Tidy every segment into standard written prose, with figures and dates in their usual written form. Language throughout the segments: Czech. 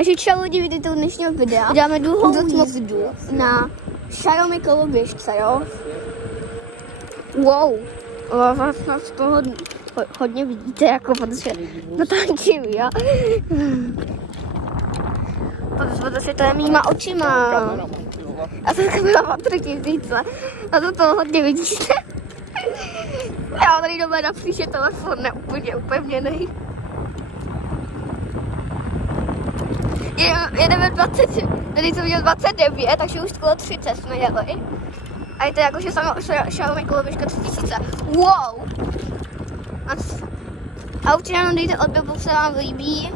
Takže čau lidi, vidíte u dnešního videa. Dáme dlouhou jízdu na Xiaomi koloběžce, jo? Wow. Vás toho hodně vidíte, jako protože natáčím, jo? Protože to je mýma očima. A to kamera má 3000. A to toho hodně vidíte. Já tady doma na příště telefon neúplně upevněnej. Jedeme 20, tady jsem měl 29, takže už skoro 30 jsme jeli. A je to jakože sama Xiaomi koloběžka 3000. Wow! A určitě nám dejte odběr, pokud se vám líbí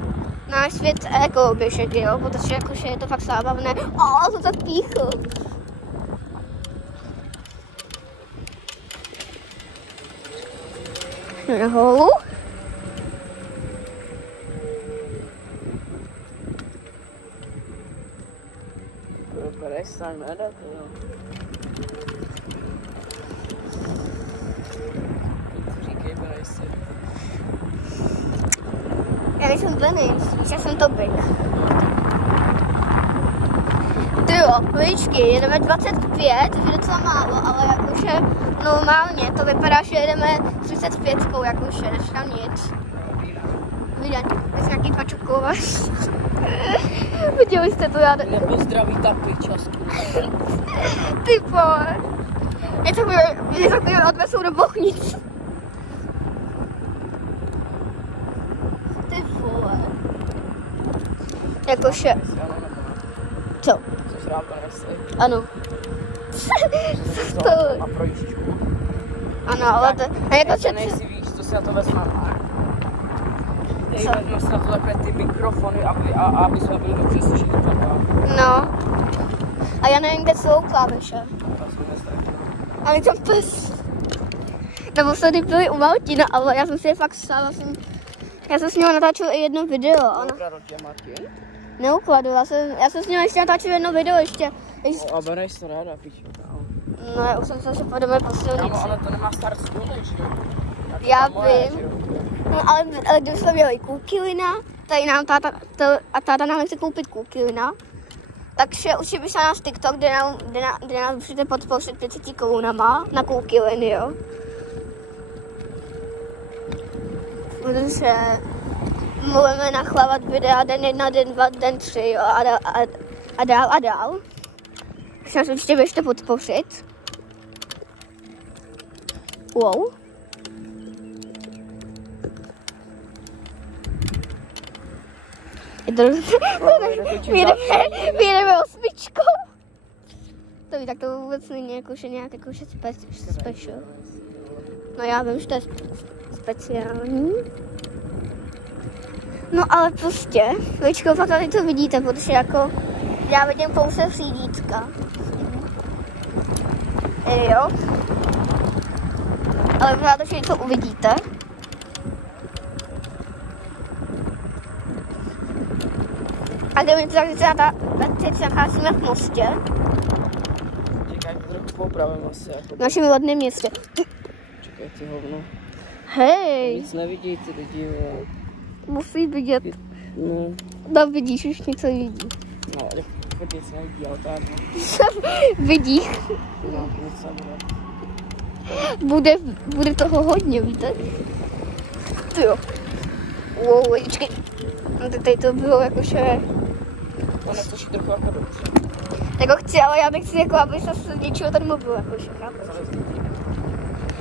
náš svět koloběžek, jo? Protože jakože je to fakt zábavné. To tak píchl. Nahoru. Já nejsem Denis, já jsem Tobik. Tyjo, počkej, jedeme 25, což je docela málo, ale jakože normálně to vypadá, že jedeme 35, jakože než tam nic. Vidět, jest nějaký dva čokové. Viděli jste to, já... Nepozdraví taky časku. Ty vole. Je to mě odvezou do Bochnic. Ty vole. Jakože... Co? Což rád to nesli. Ano. A projížďku. Ano, ale to... A jako se... Nejsi víš, co si na to vezme. Vezme si na to takové ty mikrofony, aby jsme byli dobře slyšet. No. A já nevím, kde jsou kláveše. Ale to pes. Nebo se byli u Martina, ale já jsem si je fakt stála. Já jsem s ním natáčel i jedno video. Ukradl tě Martin? Neukladl, já jsem s ním ještě natáčel jedno video ještě. A bereš to ráda, pičo. No, já už jsem se, že půjdeme po silnici. Ale to nemá start skutečně, že jo? Já vím. No, ale když jsme měli kůkilina, tady nám táta nám chce koupit kůkilina. Takže určitě by se náš TikTok, kde nám můžete podpořit 500 korunama na koukiliny, jo. Protože můžeme nachlávat videa den 1, den 2, den 3, jo, a dál. Takže nás určitě běžte podpořit. Wow. My jedeme osmičkou. To ví, tak to vůbec není jakože nějak jakože special. No já vím, že to je speciální. No ale prostě, vejčko, fakt tady to vidíte, protože jako já vidím pouze řídítka. Jo. Ale vypadá to, že to uvidíte. A kde my teď se nacházíme v mostě. Čekaj, trochu popravím asi. V našem rodném městě. Čekaj, ty hovno. Hej. Nic nevidí ty lidi, jo. Musí vidět. No. No vidíš, už něco vidí. No, ale nic nevidí, ale to je Vidí. no, nic nebude. Bude toho hodně, víte? Tyjo. Wow, počkej. Tady to bylo jakože... To nechceš trochu jako dobře. Jako chci, ale já nechci, jako aby se zničil ten mobil, jakože, chápeš?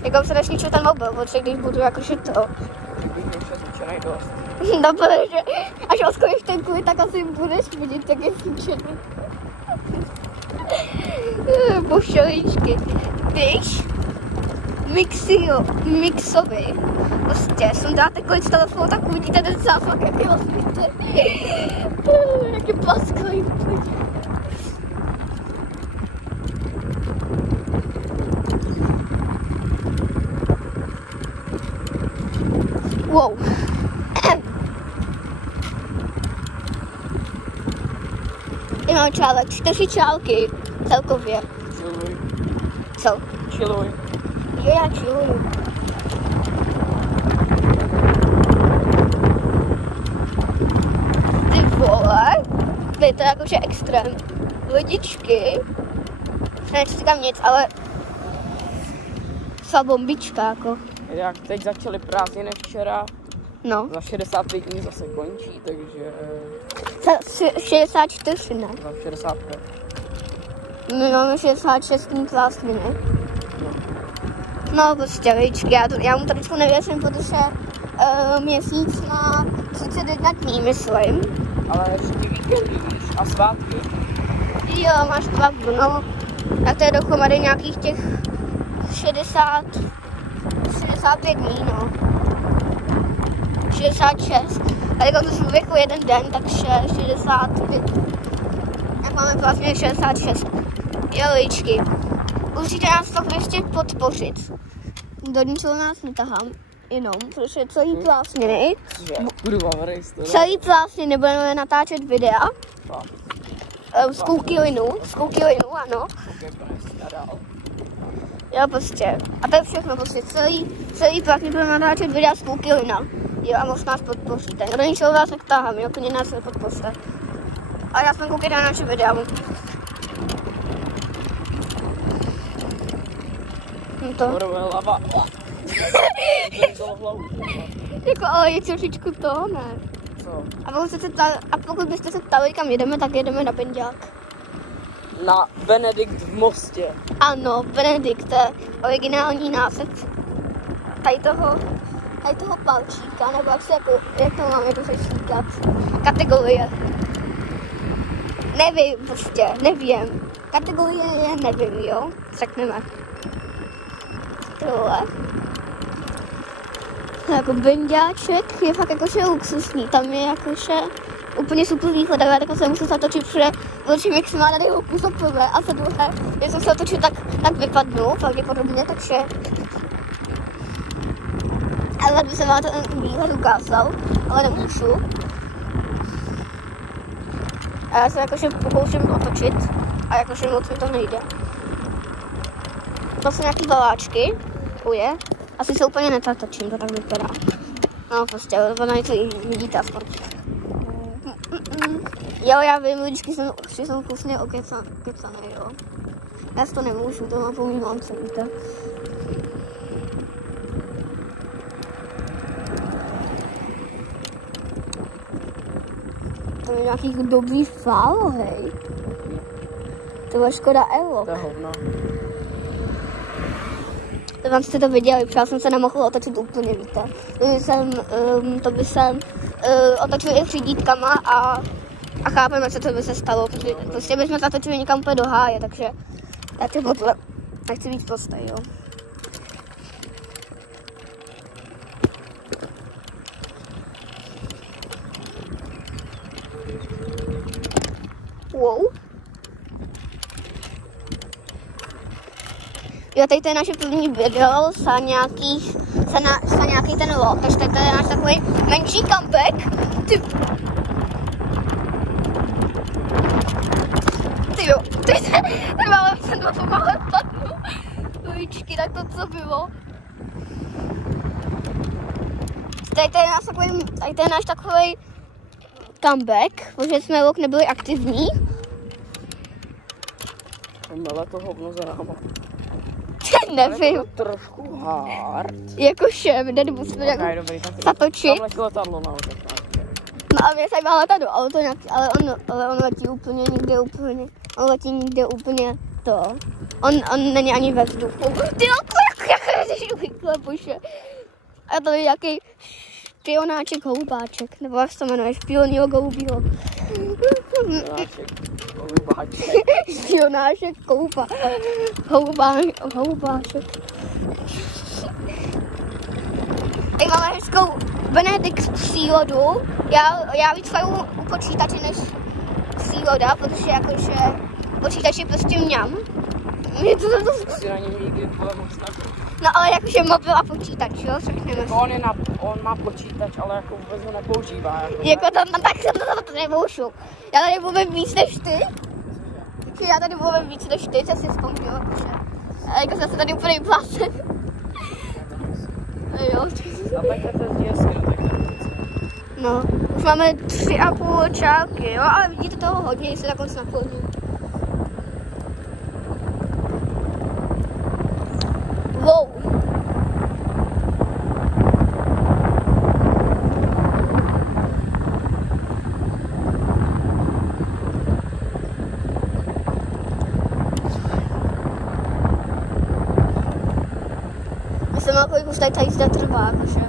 Jako aby se nezničil ten mobil, protože když budu jakože to... Kdybych měl vše zničenej dost. No, protože až odskojíš ten kvůli, tak asi budeš vidět, jak je zničený. Bošeličky. Když mixovi prostě sundáte konec telefonu, tak uvidíte ten záfak, jak je rozbíte. Jak je plasklý. Wow. Mám čálek, 4 čálky celkově. Chilluj. Co? Chilluj. Jo, já chilluju. Ty vole. teply, to je jakože extrém. Lidičky, nečekám nic, ale třeba bombička jako. Jak teď začaly prázdniny včera, No. za 65 dní zase končí, takže... Za 64, ne? Za 65. My máme 66 dní prázdniny. No prostě, lidičky, já mu trošku nevěřím, protože měsíc má 31 dní, myslím. Ale ještě víkendy, víš, a svátky. Jo, máš pravdu, no. A to je dohromady nějakých těch 65 dní, no. 66. A jako to jsou jako jeden den, takže 65. Jak máme vlastně 66. Jo, ličky. Určitě nás fakt ještě podpořit. Do ničeho nás netahám. Jenom, protože celý prázdniny. Kurva, verejste. Celý prázdniny budeme natáčet videa. Z Koukilinu, ano. Jo, prostě. A to je všechno, prostě celý prázdniny budeme natáčet videa z Koukilina. Jo, a moc nás podpoříte. Do ničeho vás netáhám, jo, klidně nás nepodpořte. A já jsem koukala na naše videa. To. Borové lava. Jako, ale je trošičku to, ne? Co? A pokud byste se ptali, kam jedeme, tak jedeme na Benďák. Na Benedikt v Mostě. Ano, Benedikt, to je originální název tady toho palčíka, nebo jak to mám jako se říkat, kategorie. Nevím, prostě, nevím. Kategorie je nevím, jo, řekneme. Tohle. Jako Benďáček je fakt jakože luxusní, tam je jakože úplně super výhled, ale jako se musím zatočit, protože protože jak se má tady houku za prvé a za druhé, když jsem se zatočil, tak vypadnu, pravděpodobně, takže ale by se vám ten výhled ukázal, ale nemůžu. A já se jakože pokouším otočit a jakože moc mi to nejde. To jsou nějaký valáčky, je. Asi se úplně netatočím, to tak vypadá. No prostě, ono něco vidíte aspoň. Jo, já vím, lidičky jsou kusně okecané, jo. Já si to nemůžu, to mám po mým mamce, víte. To je nějaký dobrý fálo, hej. To je škoda Evo. To je hovno. Vám jste to viděli, protože já jsem se nemohla otočit úplně, víte. To by jsem otočil i řídítkama a chápeme, co to by se stalo, protože prostě bychom zatočili někam úplně do háje, takže já ty botle nechci víc prostej, jo. Wow. Jo, tady to je naše první video za nějaký ten rok, takže tady to je náš takový menší comeback. Ty jo, ten máme se dva pomalu padnu. Uličky, tak to co bylo. Tady to je náš takový comeback, protože jsme rok nebyli aktivní. Mele to hovno za náma. Nevím. Je to trošku hard. Jakože, my tady musíme zatočit. Tam letí letadlo na auto. No a mě se má letat do auto nějaký, ale on letí úplně někde úplně. On letí někde úplně to. On není ani ve vzduchu. Ty jak bože. A to je nějaký špionáček houbáček, nebo jak se to jmenuje, špionýho goubího. Špionáček houbáček. Teď máme hezkou Benedikt přírodu. Já víc fajů u počítače než příroda, protože jakože počítač je prostě mňam. Si na něm nikdy moc no ale jakože mobil a počítač, jo, řekneme. On má počítač, ale jako vůbec ho nepoužívá. Jako to, no tak to nemůžu. Já tady mluvím víc než ty. Já tady mluvím víc než ty, co si vzpomněl, jakože. A jako jsem se tady úplně vyplácen. Jo. A tak to je hezky, no tak. No, už máme 3,5 čálky, jo, ale vidíte toho hodně, když se takhle naplní. Wow. Myslím, kolik už tady jízda trvá, jakože.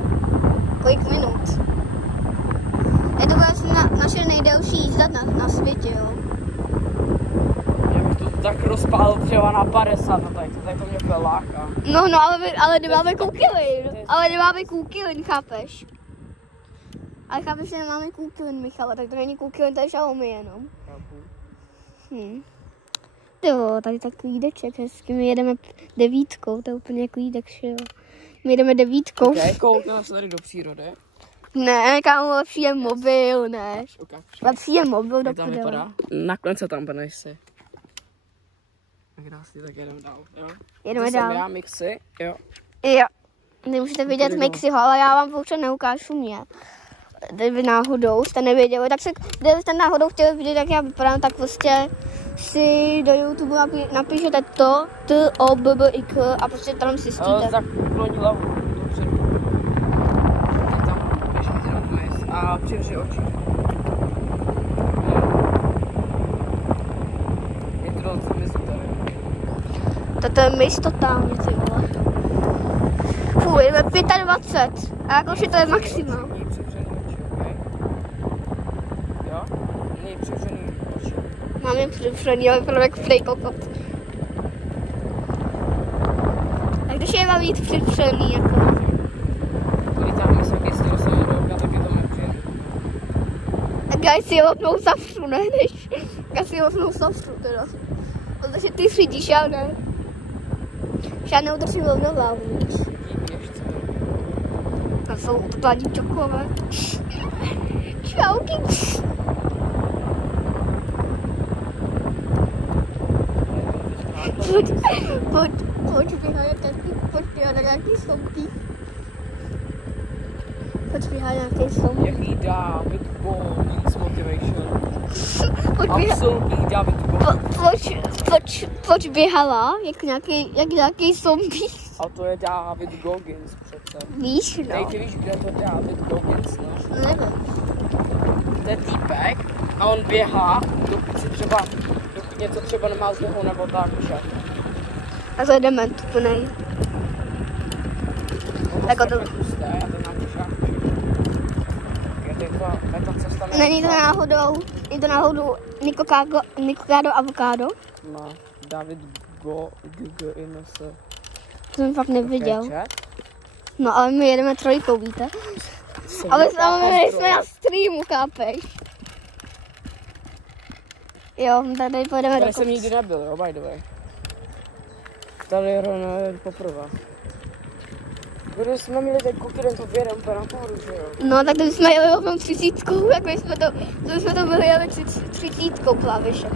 Kolik minut. Je to vlastně naše nejdelší jízda na světě, jo. Já bych to tak rozpálil třeba na 50, no tak to mě úplně láká. No, ale nemáme koukylin. Ale nemáme koukylin, chápeš? Ale chápeš, že nemáme koukylin, Michale, tak to není koukylin, to je Xiaomi jenom. Jo, tady tak klídeček hezky, my jedeme 9, to je úplně klídek, že jo. My jedeme 9. Ok, koukneme se tady do přírody. Ne, kámo, lepší je mobil, ne. Lepší je mobil do Jak tam vypadá? Nakonec se tam beneš si. Tak krásně, tak jedeme dál, jo? Jedeme dál. Já mixy, jo. Jo, nemůžete vidět Mixiho, ale já vám určitě neukážu mě. Kdyby náhodou jste nevěděli, tak se, kdybyste náhodou chtěli vidět, jak já vypadám, tak prostě si do YouTube napíšete to, T-O-B-B-I-K a prostě tam si stíte. Zakloní hlavu dopředu. Tak tam budeš mít jenom dnes a přivři oči. Je to docela mysl tady. Toto je mys totálně, ty vole. Fuj, jdeme 25. A jakože to je maximum. Měj přivřený oči, okej? Jo? Měj přivřený oči. Mám jen přivřený, ale vypadám jako prej kokot. Tak když je mám jít přivřený, jako. Když tam myslím, jestli dostaneme do oka, tak je to nepříjemné. Tak já si je opnou zavřu, ne? Než já si je opnou zavřu, teda. Protože ty svítíš, já ne. Já neudržím rovnováhu. To jsou totální čokové. Čauky. Pojď běhat na nějaký sloupí. Pojď běhat na nějaký sloupí. Jaký David Goggins motivation. Absolutní David Goggins. Pojď běhala, jak nějaký zombie. A to je David Goggins přece. Víš, no. Teď víš, kde je to David Goggins, no? Nevím. To je týpek a on běhá, dokud něco třeba nemá z nohou nebo tak, že? A to je dement úplnej. Jako to... Je to cesta Není to náhodou Nikocado avokádo? No, David Goggins. To jsem fakt neviděl. No ale my jedeme 3, víte? Ale jsme na streamu, chápeš? Jo, tady pojedeme do kopce. Tady jsem nikdy nebyl, jo, by the way. Tady je poprvé. Když jsme měli teď koukydem, to vyjedeme úplně na pohodu, že jo? No, tak jsme jeli ovnou 30, jako jsme to byli jeli 30 plaviše.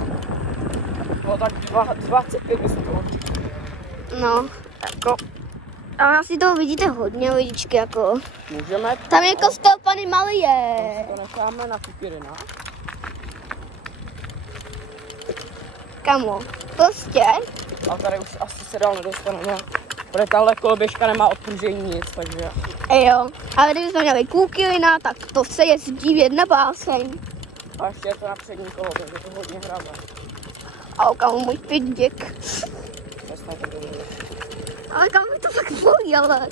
No tak 25 by se to určitě. No, jako... A asi toho vidíte hodně, lidičky, jako... Můžeme? Tam je kostel Panny Marie. To necháme na Kukyrina. Kamo, prostě... A tady už asi se dál nedostaneme. Protože tahle koloběžka nemá odpružení nic, takže... Jo, ale kdybychom měli Kukyrina, tak to se jezdí v jedna báseň. A ještě je to na přední kolo, takže to hodně hrabe. A kamo, můj pinděk. Přesně to bude. Ale kam mi to fakt bolí, ale...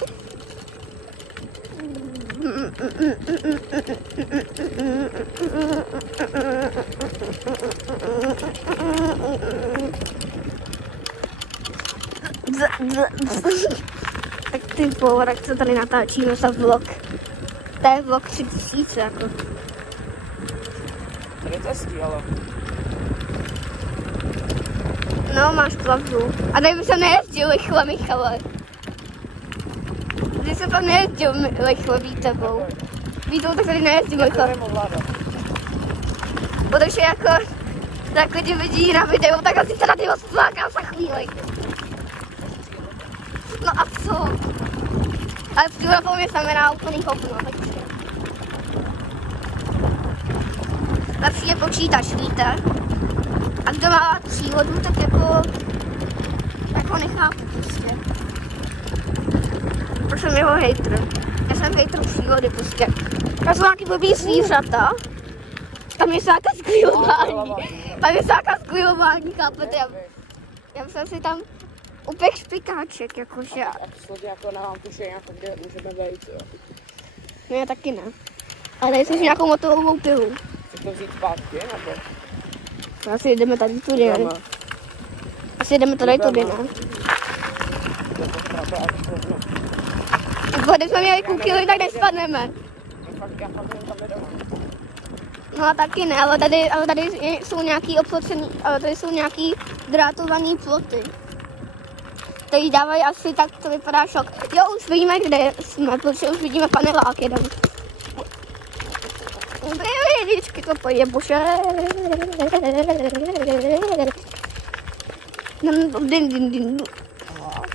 Tak ty vole, tak co tady natáčíme za vlog. To je vlog 3000, jako. Tady to je hezký, ale... No, máš pravdu. A tady by se nejezdil rychle, Michale. Tady se tam nejezdil rychle výtebou. Výtebou tak tady nejezdím rychle. Protože jako, tak lidi vidí na videu, tak asi se na ty splákám za chvíli. No a co? Ale v tuhle mě znamená úplný hovno, takže. lepší je počítač, víte? A kdo má přírodu, tak jako nechápu prostě. Proč jsem jeho hejtr? Já jsem hejtr přírody prostě. Já jsem nějaký blbý zvířata. Tam je zákaz grillování. Tam je zákaz grillování, chápete? Já jsem si tam upek špikáček, jakože. A složí jako na vám tuše nějakou, kde můžeme vejít, jo? No já taky ne. Ale tady jsi nějakou motorovou pilu. Chci to vzít zpátky, nebo? Asi jdeme tady tudy, ne? Asi jdeme tady tudy, ne? Když jsme měli kukily, tak nespadneme. No a taky ne, ale tady jsou nějaký obchocený, ale tady jsou nějaký drátovaný ploty. Tady dávají asi, tak to vypadá šok. Jo, už vidíme, kde jsme, protože už vidíme panelák jeden. Vždycky to pojde, bože.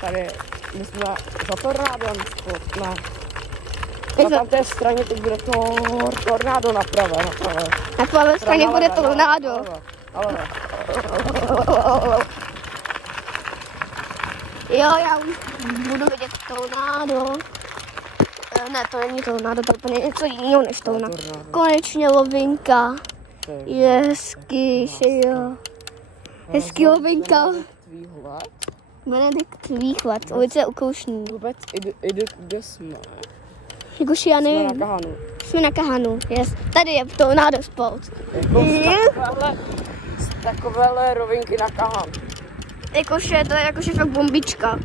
Tady my jsme za tornádem, na tamté straně teď bude to tornádo na pravé. Na pravé straně bude tornádo. Jo, já už budu vidět tornádo. Ne, to není tornádo, to je úplně něco jiného než tornádo. Konečně lovinka. Je hezký, jo. Hezký lovinka. Benedikt Výhled, ulice u Koušní. Vůbec, kde jsme? Jakož já nevím. Jsme na Kahanu. Jsme na Kahanu, yes. Tady je tornádo spot. Takovéhle rovinky na Kahan. Jakože to je jakože fakt bombička.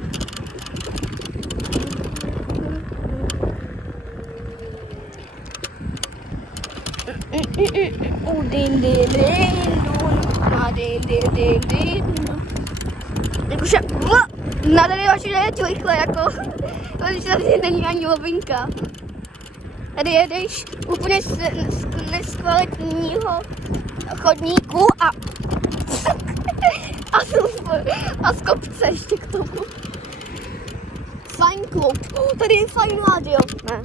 Jakože, tady vaši nejeď rychle, jako, protože tady není ani lovinka. Tady jedeš úplně z nekvalitního chodníku a z kopce ještě k tomu. Fajn klub. Tady je fajn rádio. Ne,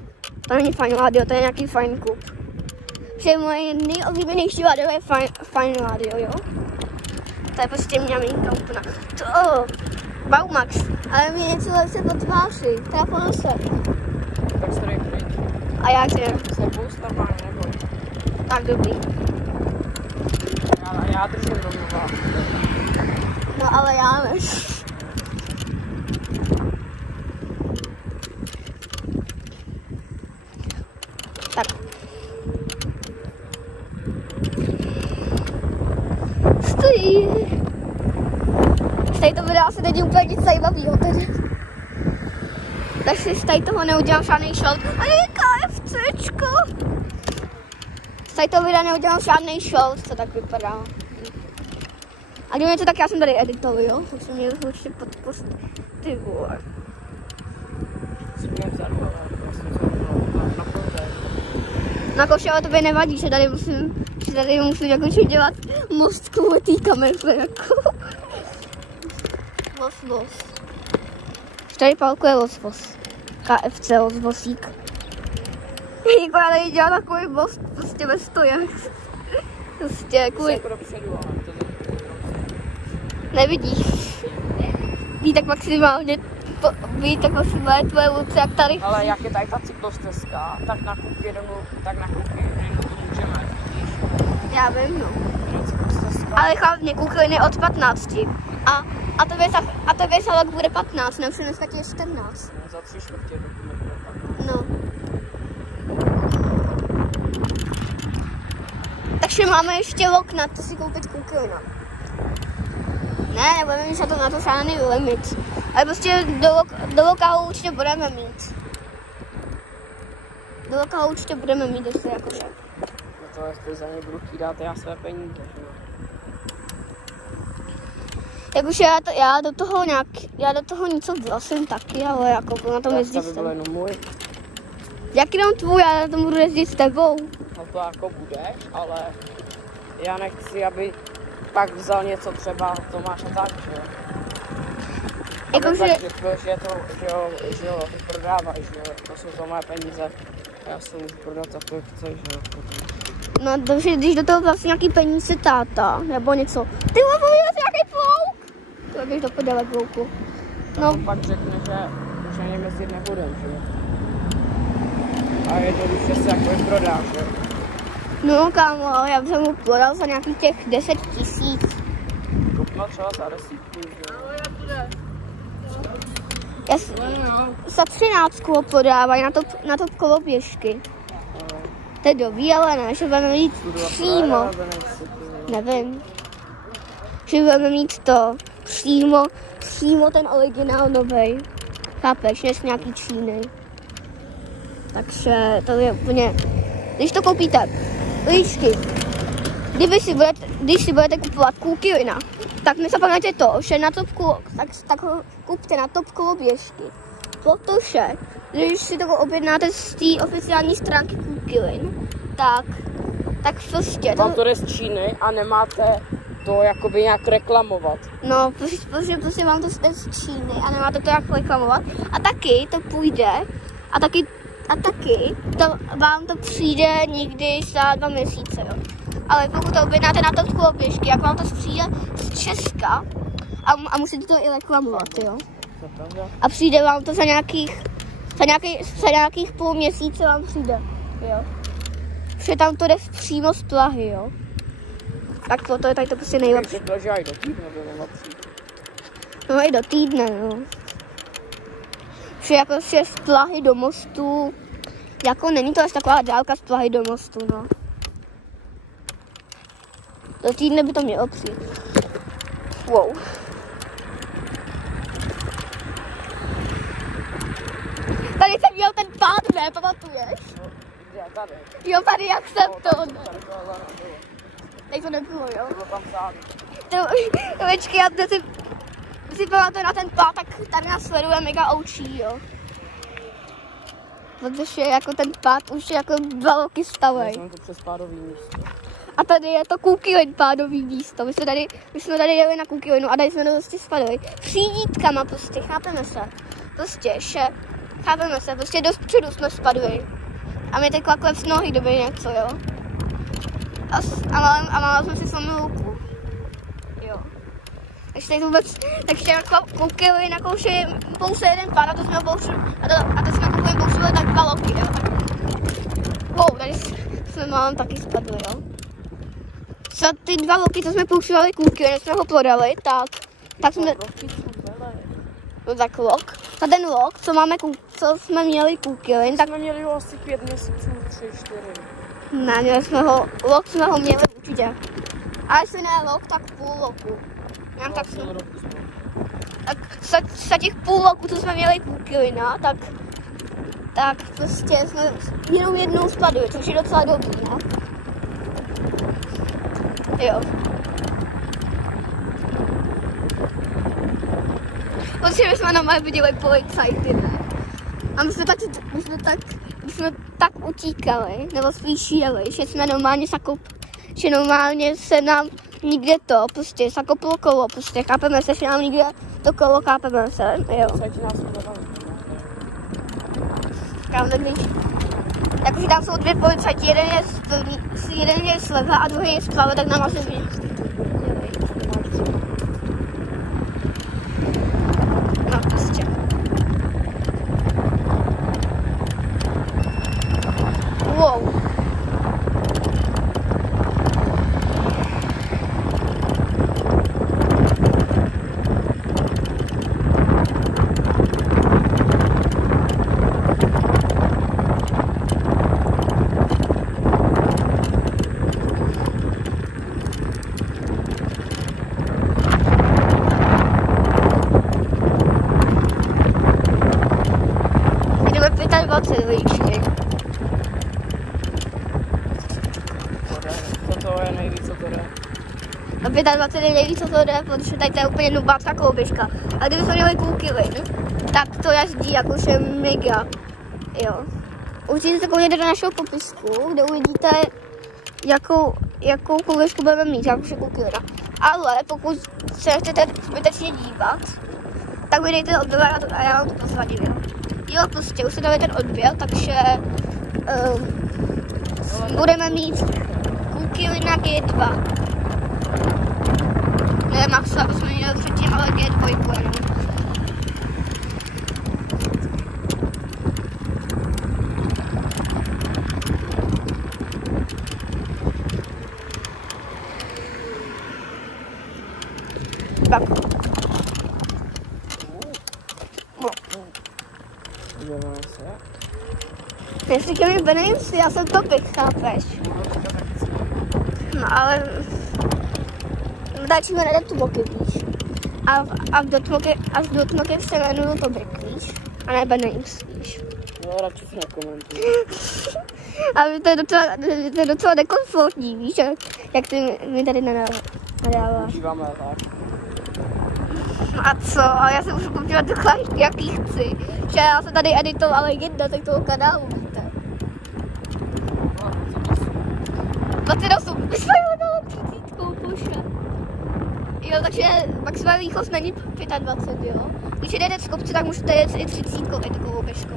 to není fajn rádio, to je nějaký fajn klub. Vše moje nejoblíbenější rádio je fajn rádio, jo? To je prostě mňaminka úplná. To, Baumax, ale mi něco se po tváři, trafilo se. Tak se rychlí. A jakže? Se poustává, nebo? Tak dobrý. Já držím rovnováhu. No ale já ne. Tak. Stojí. Tady to video asi není úplně nic zajímavého tedy. Tak si z tady toho neudělám žádný short. A je KFCčko. Z tady toho videa neudělám žádný short, co tak vypadá. A kdyby něco, tak já jsem tady editoval, jo? Tak jsem měl určitě podpořit. Ty vole. Na koši, ale tobě nevadí, že tady musím jakože dělat most kvůli té kameře, jako. Los. Tady parkuje Los. KFC Los. Jako já tady dělám takový most, prostě ve stojách. Prostě kvůli... Nevidíš. Ví tak maximálně tvoje ruce, jak tady. Ale jak je tady ta cyklostezka, tak na Kukyrnu můžeme, vidíš? Já vím, no. Ale hlavně Kukyrny od 15. A to věc ale bude 15, nevšem dneska je 14. Za 3/4 bude 15. No. Takže máme ještě rok na to si koupit Kukyrnu. Ne, nebudeme mít na to žádný limit. Ale prostě do lokálu určitě budeme mít. Do lokálu určitě budeme mít, jestli jakože. No to jestli za ně budu chtít já své peníze, že jo. Jakože já do toho něco vlastním taky, ale jako na tom jezdit s tebou. Jenom můj. Jak jenom tvůj, já na tom budu jezdit s tebou. No to jako budeš, ale já nechci, aby pak vzal něco třeba Tomáš a tak, že jo. Jakože... Že jo, ty prodáváš, že jo, to jsou to moje peníze. Já si můžu prodat za to, jak chceš, že jo. No dobře, když do toho vlastně nějaký peníze táta, nebo něco. Ty vole, pověděl jsi nějaký plouk? To běž do podele plouku. No. Pak řekne, že už na něm jezdit nebudem, že jo. A je to, když se jako prodá, že jo. No kámo, ale já bych mu prodal za nějakých těch 10 000. Kupno třeba za 10, že jo. Já za 13 ho prodávají na to koloběžky. To je dobrý, ale ne, že budeme mít přímo. Nevím. Že budeme mít to přímo ten originál novej. Chápeš, než nějaký Číny. Takže to je úplně, když to koupíte, líčky, když si budete kupovat Kukilina, tak nezapomeňte to, že na topku, tak ho kupte na top koloběžky. Protože, když si to objednáte z té oficiální stránky Kukilin, tak prostě vám to jde z Číny a nemáte to jakoby nějak reklamovat. No, protože prostě vám to jde z Číny a nemáte to jak reklamovat. A taky to půjde a taky vám to přijde někdy za 2 měsíce, jo. Ale pokud to objednáte na top koloběžky, jak vám to přijde z Česka a musíte to i reklamovat, jo. A přijde vám to za nějakých půl měsíce vám přijde, jo. Protože tam to jde přímo z Prahy, jo. Tak to je tady to prostě nejlepší. Takže i do týdne bylo přijít. No i do týdne, no. Protože jako z Prahy do Mostu, jako není to až taková dálka z Prahy do Mostu, no. Do týdne by to mělo přijít. Wow. Tady jsem měl ten pád, ne? Pamatuješ? Kde, tady? Jo, tady jak jsem to. Tady to nebylo, jo? bylo tam zádu. Počkej, já si pamatuju na ten pád, tak tady nás sleduje mega oučí, jo. Protože jako ten pád už je jako 2 roky stavej. Já jsem to přes pádový místo. A tady je to Kukilin pádový místo. My jsme tady jeli na Kukilinu a tady jsme prostě spadli. Přídítkama prostě, chápeme se. Prostě dost předu jsme spadli. A mě teď klep z nohy doby něco, jo. A mála jsme si slomil ruku. Jo. Takže tady vůbec, takže jako koukili na kouši pouze jeden pád a to jsme pouštěli tak 2 roky, jo. Wow, tady jsme málem taky spadli, jo. Za ty 2 roky, co jsme pouštěli Kukilin, než jsme ho prodali, tak jsme... No tak rok. Za ten rok, co jsme měli Kukilin, tak... Jsme měli ho asi 5 měsíců, 3, 4. Ne, rok jsme ho měli určitě. A jestli ne rok, tak půl roku. Nějak tak jsme... Tak za těch půl roku, co jsme měli Kukilina, tak prostě jsme jenom jednou spadli, což je docela dobrý, ne? Jo. Protože my jsme normálně viděli policajty, ne? A my jsme tak utíkali, nebo spíš jeli, že normálně se nám nikde to, prostě zakoplo kolo, prostě chápeme se, že nám nikde to kolo, chápeme se, jo. Jakože tam jsou 2 policajti, jeden je zleva a druhý je zprava, tak nám asi no prostě. Wow. Na 25 neví, co to jde, protože tady to je úplně nubácká koloběžka. A kdybychom měli Kukilin, tak to jazdí jakože mega, jo. Určitě se koukněte do našeho popisku, kde uvidíte, jakou koloběžku budeme mít, jakože Kukilina. Ale pokud se chcete zbytečně dívat, tak vydejte odběr a já vám to pozvadím, jo. Jo, prostě, už se dali ten odběr, takže budeme mít Kukilina G2. Ne, Maxa, to jsme měli předtím, ale G2 jenom. Tak. Jestli ke mi Benejsi, já jsem topik, chápeš? No ale... Dáčíme na Dotmoky, víš? A v Dotmoky se jmenuju topik, víš? A ne Benejsi, víš? No, radši se nekomentuji. Ale to je docela nekomfortní, víš? Jak ty mi tady nadáváš. Užíváme tak. No a co? A já se můžu koupit takhle, jaký chci. Že já jsem tady editovala jedna z toho kanálu, víte. 28, my jsme jeli 30, bože. Jo, takže maximální rychlost není 25, jo. Když jdete z kopce, tak můžete jet i 30 takovou běžkou.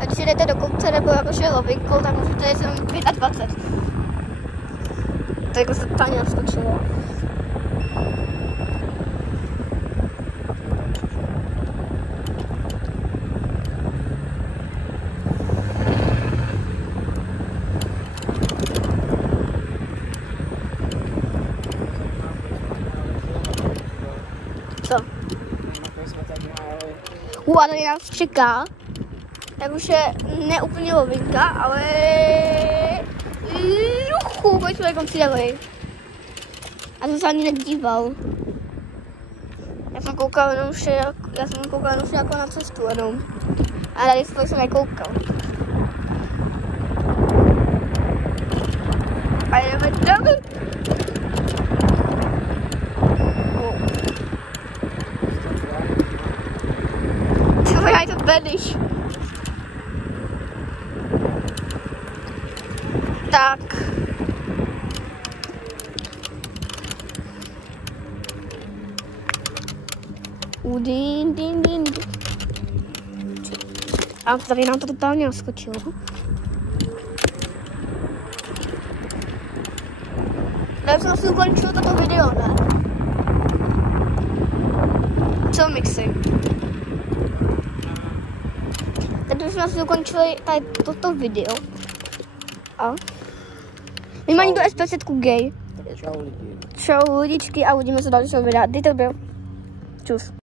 A když jdete do kopce nebo jakože lovinkou, tak můžete jet jenom 25. To jako se totálně naskočilo. Co? A tady nás čeká, jak už je ne úplně lovinka, ale ruchu, pojď jsme jako přijeli. A to se ani nedíval. Já jsem koukal jenom jako na cestu jenom. A tady jsem nekoukal. A jdeme dolů. Ty to bedíš. Tak. Din. A tady nám to totálně naskočilo. Tady jsem asi ukončil toto video, ne? Co mixing? Tady jsme asi ukončili tady toto video. A? My máme do SP7 gay. Čau lidi. Čau lidičky a uvidíme se dalšího videa. Kdy to byl? Čus.